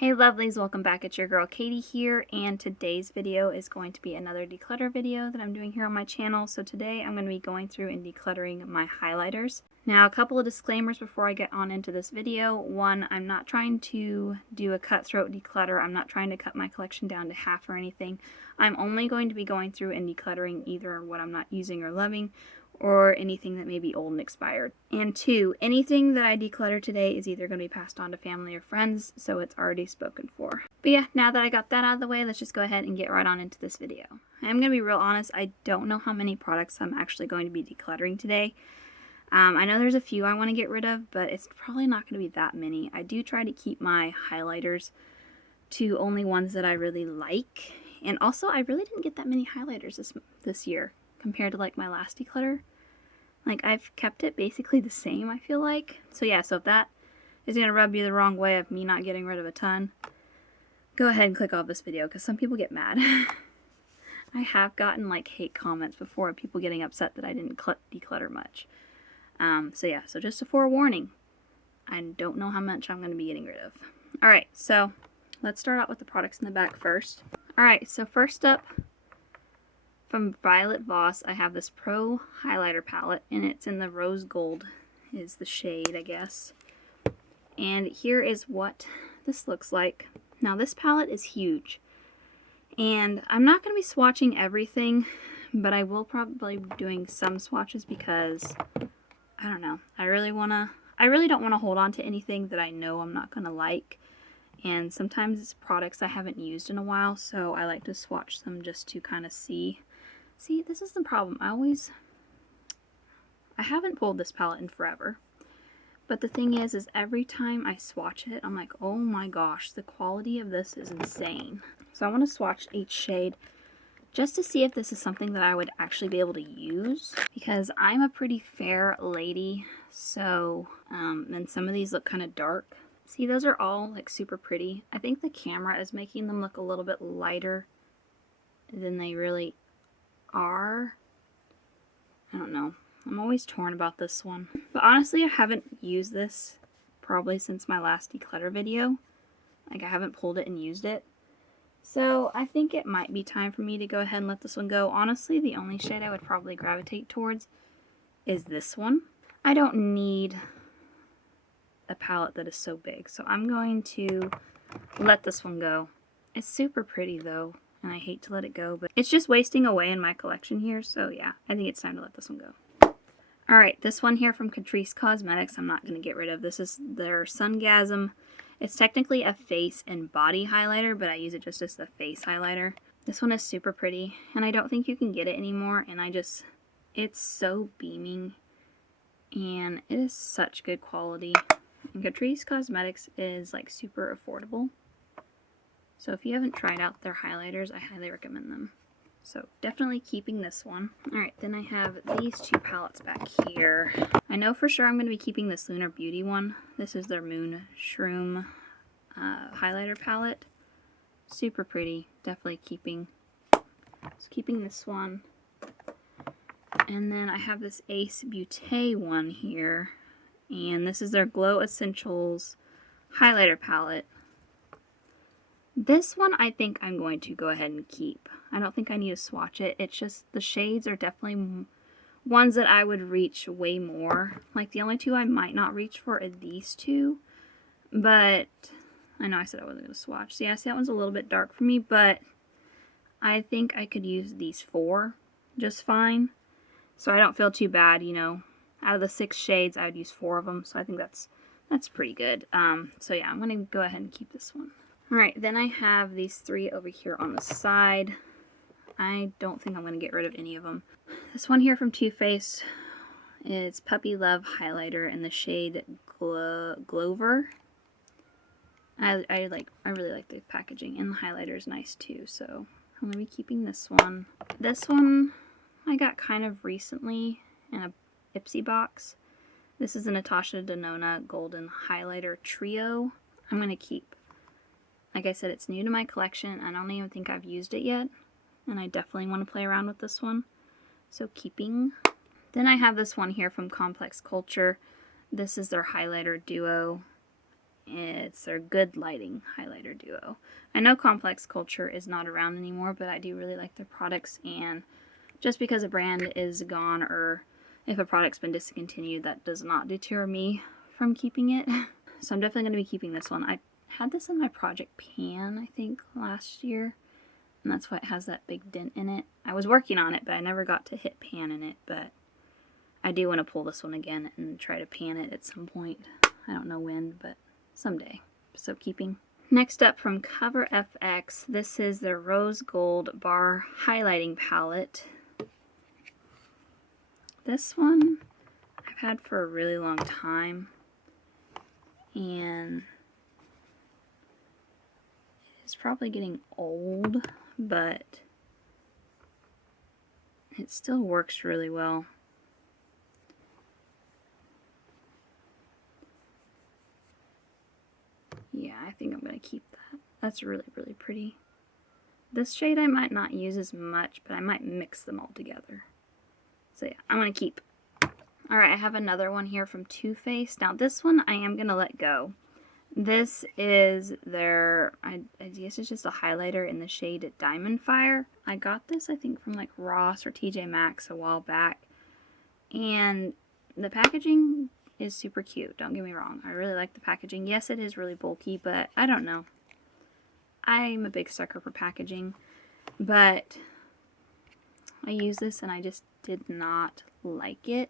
Hey lovelies, welcome back. It's your girl Katie here, and today's video is going to be another declutter video that I'm doing here on my channel. So today I'm going to be going through and decluttering my highlighters. Now, a couple of disclaimers before I get on into this video. One, I'm not trying to do a cutthroat declutter. I'm not trying to cut my collection down to half or anything. I'm only going to be going through and decluttering either what I'm not using or loving, or anything that may be old and expired. And two, anything that I declutter today is either going to be passed on to family or friends, so it's already spoken for. But yeah, now that I got that out of the way, let's just go ahead and get right on into this video. I'm going to be real honest, I don't know how many products I'm actually going to be decluttering today. I know there's a few I want to get rid of, but it's probably not going to be that many. I do try to keep my highlighters to only ones that I really like. And also, I really didn't get that many highlighters this year compared to like my last declutter. Like, I've kept it basically the same, I feel like. So yeah, so if that is going to rub you the wrong way of me not getting rid of a ton, go ahead and click off this video, because some people get mad. I have gotten like hate comments before of people getting upset that I didn't declutter much. So yeah, so just a forewarning. I don't know how much I'm going to be getting rid of. Alright, so let's start out with the products in the back first. Alright, so first up, from Violet Voss, I have this Pro Highlighter Palette, and it's in the Rose Gold is the shade, I guess. And here is what this looks like. Now, this palette is huge, and I'm not going to be swatching everything, but I will probably be doing some swatches because, I don't know, I really don't want to hold on to anything that I know I'm not going to like. And sometimes it's products I haven't used in a while, so I like to swatch them just to kind of see. See, this is the problem. I haven't pulled this palette in forever. But the thing is every time I swatch it, I'm like, oh my gosh, the quality of this is insane. So I want to swatch each shade just to see if this is something that I would actually be able to use. Because I'm a pretty fair lady, so, and some of these look kind of dark. See, those are all like super pretty. I think the camera is making them look a little bit lighter than they really are. I don't know. I'm always torn about this one. But honestly, I haven't used this probably since my last declutter video. Like, I haven't pulled it and used it. So I think it might be time for me to go ahead and let this one go. Honestly, the only shade I would probably gravitate towards is this one. I don't need a palette that is so big, so I'm going to let this one go. It's super pretty though, and I hate to let it go, but it's just wasting away in my collection here, so yeah, I think it's time to let this one go. Alright, this one here from Catrice Cosmetics, I'm not going to get rid of. This is their Sungasm. It's technically a face and body highlighter, but I use it just as the face highlighter. This one is super pretty, and I don't think you can get it anymore, and it's so beaming, and it is such good quality. And Catrice Cosmetics is like super affordable. So if you haven't tried out their highlighters, I highly recommend them. So definitely keeping this one. Alright, then I have these two palettes back here. I know for sure I'm going to be keeping this Lunar Beauty one. This is their Moon Shroom highlighter palette. Super pretty. Definitely keeping this one. And then I have this Ace Beauté one here. And this is their Glow Essentials highlighter palette. This one I think I'm going to go ahead and keep. I don't think I need to swatch it. It's just the shades are definitely ones that I would reach way more. Like, the only two I might not reach for are these two. But I know I said I wasn't going to swatch. So yeah, see, that one's a little bit dark for me, but I think I could use these 4 just fine. So I don't feel too bad, you know. Out of the 6 shades, I would use 4 of them. So I think that's pretty good. So yeah, I'm going to go ahead and keep this one. Alright, then I have these 3 over here on the side. I don't think I'm going to get rid of any of them. This one here from Too Faced is Puppy Love Highlighter in the shade Glover. I really like the packaging, and the highlighter is nice too, so I'm going to be keeping this one. This one I got kind of recently in a Ipsy box. This is a Natasha Denona Golden Highlighter Trio. I'm going to keep. Like I said, it's new to my collection. I don't even think I've used it yet. And I definitely want to play around with this one. So keeping. Then I have this one here from Complex Culture. This is their highlighter duo. It's their Good Lighting highlighter duo. I know Complex Culture is not around anymore, but I do really like their products, and just because a brand is gone or if a product's been discontinued, that does not deter me from keeping it. So I'm definitely going to be keeping this one. I had this in my project pan, I think, last year, and that's why it has that big dent in it. I was working on it, but I never got to hit pan in it, but I do want to pull this one again and try to pan it at some point. I don't know when, but someday. So keeping. Next up from Cover FX, this is their Rose Gold Bar Highlighting Palette. This one I've had for a really long time, and it's probably getting old, but it still works really well. Yeah, I think I'm going to keep that. That's really, really pretty. This shade I might not use as much, but I might mix them all together. So yeah, I'm going to keep. Alright, I have another one here from Too Faced. Now this one I am going to let go. This is their, I guess it's just a highlighter in the shade Diamond Fire. I got this, I think, from like Ross or TJ Maxx a while back. And the packaging is super cute, don't get me wrong. I really like the packaging. Yes, it is really bulky, but I don't know. I'm a big sucker for packaging, but I use this and I just did not like it.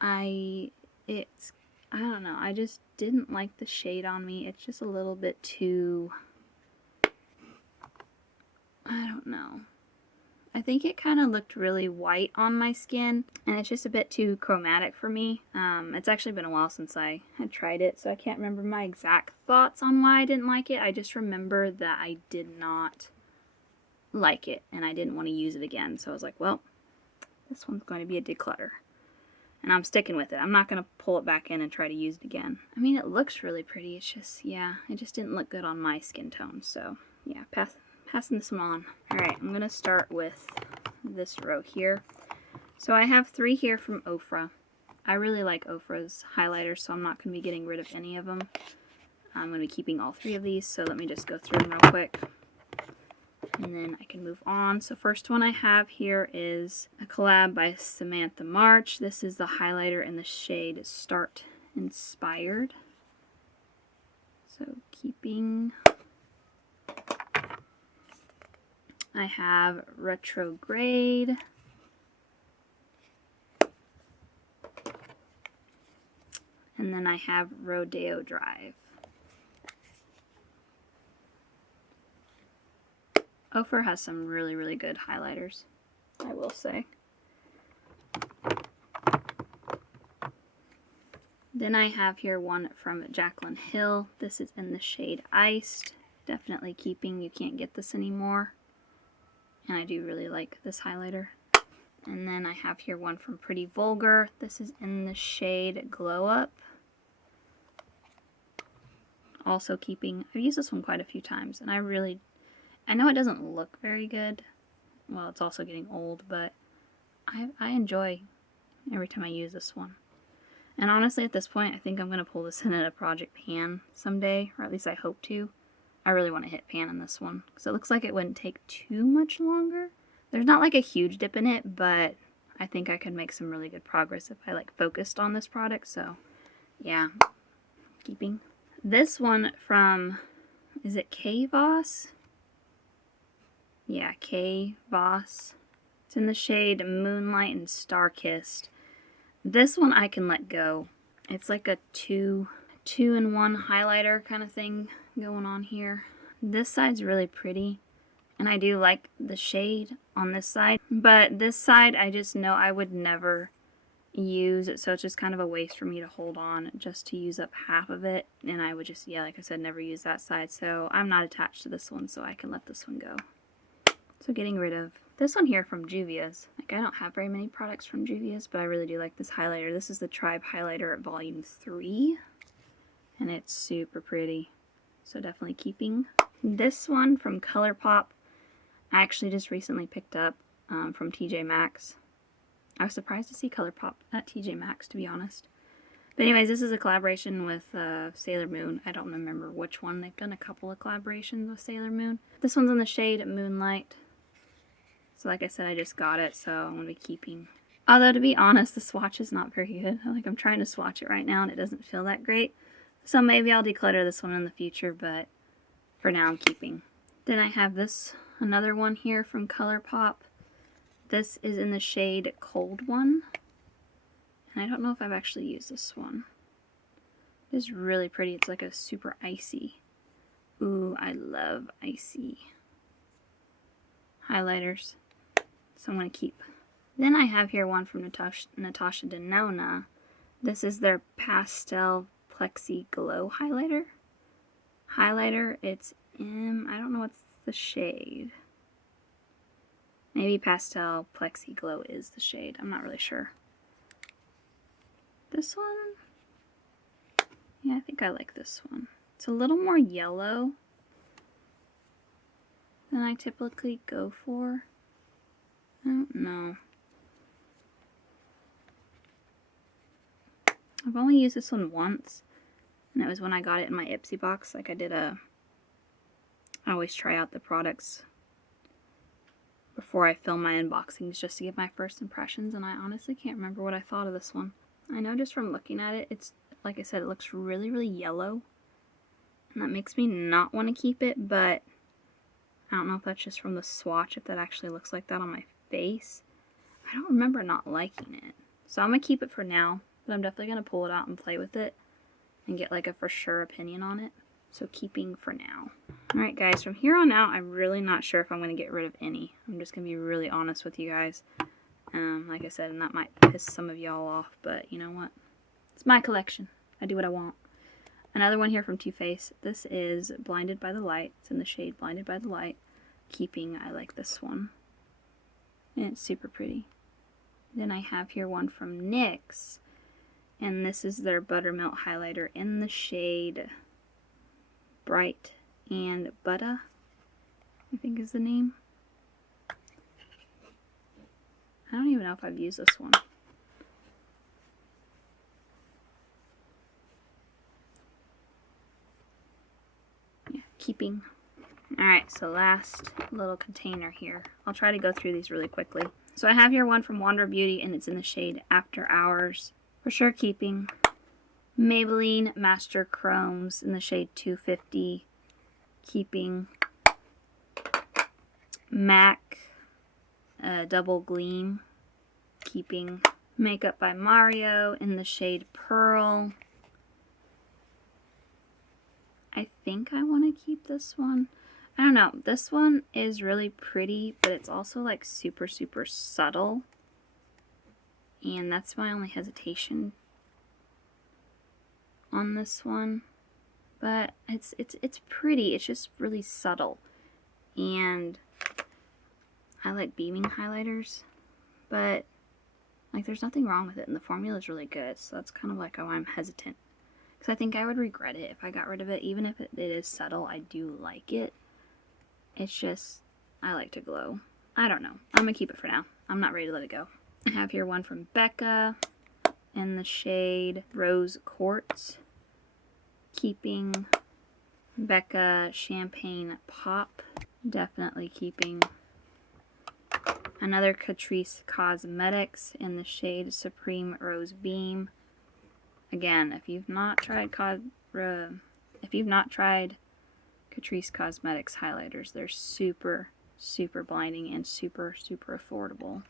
I don't know, I just didn't like the shade on me. It's just a little bit too, I don't know. I think it kind of looked really white on my skin, and it's just a bit too chromatic for me. It's actually been a while since I had tried it, so I can't remember my exact thoughts on why I didn't like it. I just remember that I did not like it, and I didn't want to use it again. So I was like, well, this one's going to be a declutter. And I'm sticking with it. I'm not going to pull it back in and try to use it again. I mean, it looks really pretty. It's just, yeah, it just didn't look good on my skin tone. So, yeah, passing this one on. Alright, I'm going to start with this row here. So I have 3 here from Ofra. I really like Ofra's highlighters, so I'm not going to be getting rid of any of them. I'm going to be keeping all 3 of these, so let me just go through them real quick. And then I can move on. So first one I have here is a collab by Samantha March. This is the highlighter in the shade Start Inspired. So keeping. I have Retrograde. And then I have Rodeo Drive. Ofra has some really, really good highlighters, I will say. Then I have here one from Jaclyn Hill. This is in the shade Iced. Definitely keeping. You can't get this anymore. And I do really like this highlighter. And then I have here one from Pretty Vulgar. This is in the shade Glow Up. Also keeping. I've used this one quite a few times, and I know it doesn't look very good. Well, it's also getting old, but I enjoy every time I use this one. And honestly, at this point, I think I'm going to pull this in at a project pan someday, or at least I hope to. I really want to hit pan in this one, because it looks like it wouldn't take too much longer. There's not like a huge dip in it, but I think I could make some really good progress if I like focused on this product. So yeah, keeping. This one from, is it K-Voss? Yeah, K-Voss. It's in the shade Moonlight and Star-Kissed. This one I can let go. It's like a two-in-one highlighter kind of thing going on here. This side's really pretty, and I do like the shade on this side. But this side, I just know I would never use it, so it's just kind of a waste for me to hold on just to use up half of it. And I would just, yeah, like I said, never use that side. So I'm not attached to this one, so I can let this one go. So getting rid of this one here from Juvia's. Like, I don't have very many products from Juvia's, but I really do like this highlighter. This is the Tribe Highlighter Volume 3, and it's super pretty. So definitely keeping. This one from ColourPop, I actually just recently picked up from TJ Maxx. I was surprised to see ColourPop at TJ Maxx, to be honest. But anyways, this is a collaboration with Sailor Moon. I don't remember which one. They've done a couple of collaborations with Sailor Moon. This one's in the shade Moonlight. So like I said, I just got it, so I'm going to be keeping. Although, to be honest, the swatch is not very good. Like, I'm trying to swatch it right now, and it doesn't feel that great. So maybe I'll declutter this one in the future, but for now I'm keeping. Then I have this, another one here from ColourPop. This is in the shade Cold One. And I don't know if I've actually used this one. It's really pretty. It's like a super icy. Ooh, I love icy highlighters. So I'm going to keep. Then I have here one from Natasha Denona. This is their Pastel Plexi Glow highlighter. It's in, I don't know what's the shade. Maybe Pastel Plexi Glow is the shade. I'm not really sure. This one? Yeah, I think I like this one. It's a little more yellow than I typically go for. I don't know. I've only used this one once, and it was when I got it in my Ipsy box. Like, I always try out the products before I film my unboxings just to give my first impressions, and I honestly can't remember what I thought of this one. I know just from looking at it, it's, like I said, it looks really, really yellow, and that makes me not want to keep it, but I don't know if that's just from the swatch, if that actually looks like that on my face. I don't remember not liking it. So I'm going to keep it for now, but I'm definitely going to pull it out and play with it and get like a for sure opinion on it. So keeping for now. Alright guys, from here on out, I'm really not sure if I'm going to get rid of any. I'm just going to be really honest with you guys. Like I said, and that might piss some of y'all off, but you know what? It's my collection. I do what I want. Another one here from Too Faced. This is Blinded by the Light. It's in the shade Blinded by the Light. Keeping, I like this one. And it's super pretty. Then I have here one from NYX. And this is their Buttermilk highlighter in the shade Bright and Butter, I think is the name. I don't even know if I've used this one. Yeah, keeping. Alright, so last little container here. I'll try to go through these really quickly. So I have here one from Wander Beauty, and it's in the shade After Hours. For sure keeping. Maybelline Master Chromes in the shade 250. Keeping. MAC Double Gleam. Keeping. Makeup by Mario in the shade Pearl. I think I want to keep this one. I don't know. This one is really pretty, but it's also like super, super subtle. And that's my only hesitation on this one. But it's pretty. It's just really subtle. And I like beaming highlighters, but like there's nothing wrong with it, and the formula is really good. So that's kind of like why I'm hesitant. Because I think I would regret it if I got rid of it. Even if it is subtle, I do like it. It's just, I like to glow. I don't know. I'm going to keep it for now. I'm not ready to let it go. I have here one from Becca in the shade Rose Quartz. Keeping. Becca Champagne Pop. Definitely keeping. Another Catrice Cosmetics in the shade Supreme Rose Beam. Again, if you've not tried Catrice Cosmetics highlighters, they're super, super blinding and super, super affordable.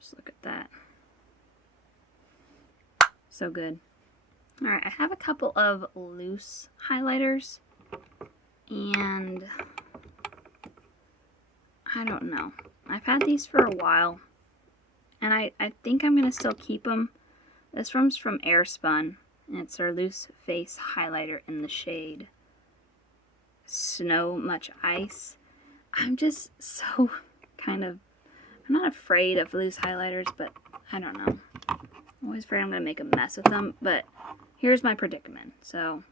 Just look at that. So good. Alright, I have a couple of loose highlighters, and I don't know. I've had these for a while, and I think I'm going to still keep them. This one's from Airspun, and it's their loose face highlighter in the shade Snow Much Ice. I'm just so kind of, I'm not afraid of loose highlighters, but I don't know. I'm always afraid I'm going to make a mess with them, but here's my predicament. So,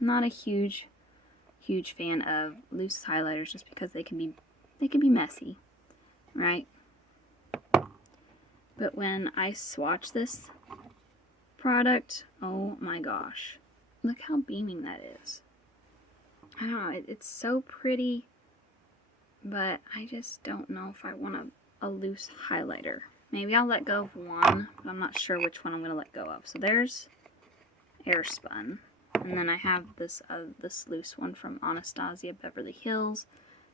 I'm not a huge fan of loose highlighters just because they can be messy, right? But when I swatch this product, oh my gosh. Look how beaming that is. I don't know, it's so pretty, but I just don't know if I want a loose highlighter. Maybe I'll let go of one, but I'm not sure which one I'm going to let go of. So there's Airspun. And then I have this loose one from Anastasia Beverly Hills.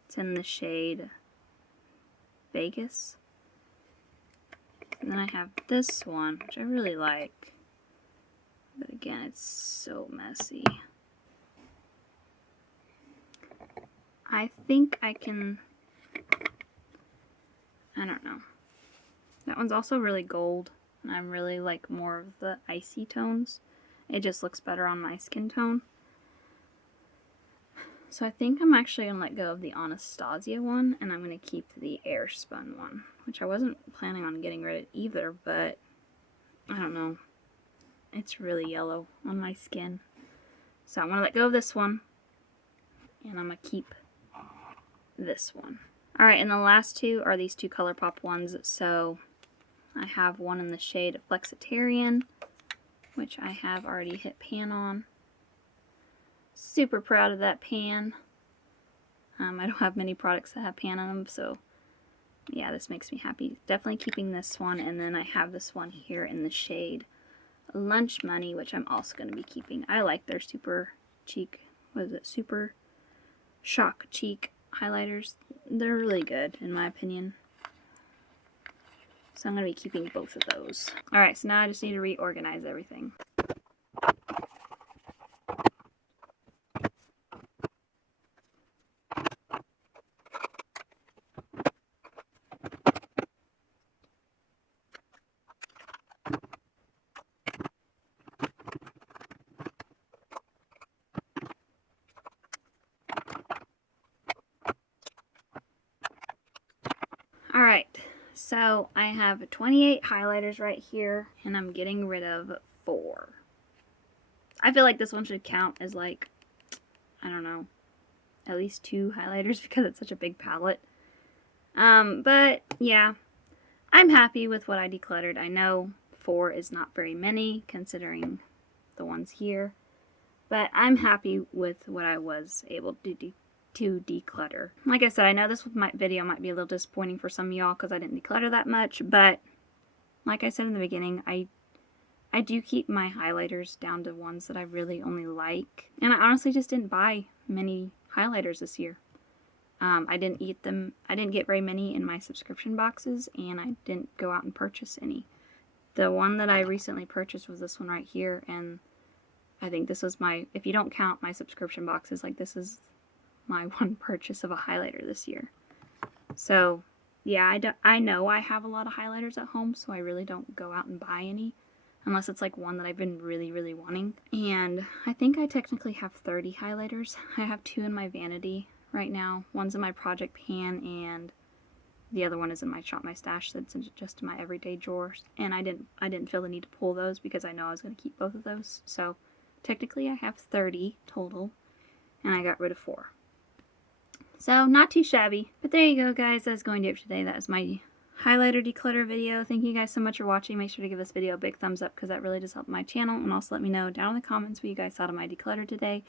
It's in the shade Vegas. And then I have this one, which I really like. But again, it's so messy. I think I can... I don't know. That one's also really gold. And I'm really like more of the icy tones. It just looks better on my skin tone. So I think I'm actually going to let go of the Anastasia one, and I'm going to keep the Airspun one, which I wasn't planning on getting rid of either, but I don't know. It's really yellow on my skin. So I'm going to let go of this one, and I'm going to keep this one. Alright, and the last two are these two ColourPop ones. So I have one in the shade Flexitarian, which I have already hit pan on. Super proud of that pan. I don't have many products that have pan on them, so yeah, this makes me happy. Definitely keeping this one, and then I have this one here in the shade Lunch Money, which I'm also going to be keeping. I like their Super Cheek, what is it, Super Shock Cheek highlighters. They're really good, in my opinion. So I'm going to be keeping both of those. Alright, so now I just need to reorganize everything. Alright, so I have 28 highlighters right here, and I'm getting rid of 4. I feel like this one should count as like, I don't know, at least 2 highlighters because it's such a big palette. But yeah, I'm happy with what I decluttered. I know 4 is not very many considering the ones here, but I'm happy with what I was able to declutter. Like I said, I know this video might be a little disappointing for some of y'all because I didn't declutter that much, but like I said in the beginning, I do keep my highlighters down to ones that I really only like. And I honestly just didn't buy many highlighters this year. I didn't get very many in my subscription boxes, and I didn't go out and purchase any. The one that I recently purchased was this one right here, and I think this was if you don't count my subscription boxes, like this is my one purchase of a highlighter this year. So yeah, I know I have a lot of highlighters at home, so I really don't go out and buy any unless it's like one that I've been really wanting. And I think I technically have 30 highlighters. I have 2 in my vanity right now. One's in my project pan, and the other one is in my Shop My Stash that's just in my everyday drawers. And I didn't feel the need to pull those because I know I was going to keep both of those. So technically I have 30 total, and I got rid of 4. So, not too shabby. But there you go, guys. That's going to do it for today. That was my highlighter declutter video. Thank you guys so much for watching. Make sure to give this video a big thumbs up because that really does help my channel. And also let me know down in the comments what you guys thought of my declutter today.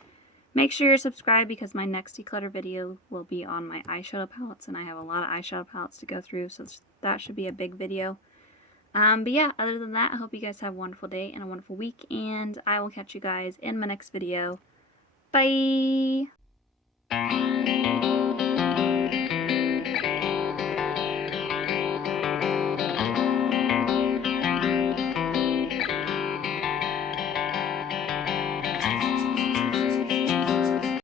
Make sure you're subscribed because my next declutter video will be on my eyeshadow palettes. And I have a lot of eyeshadow palettes to go through. So that should be a big video. But yeah, other than that, I hope you guys have a wonderful day and a wonderful week. And I will catch you guys in my next video. Bye!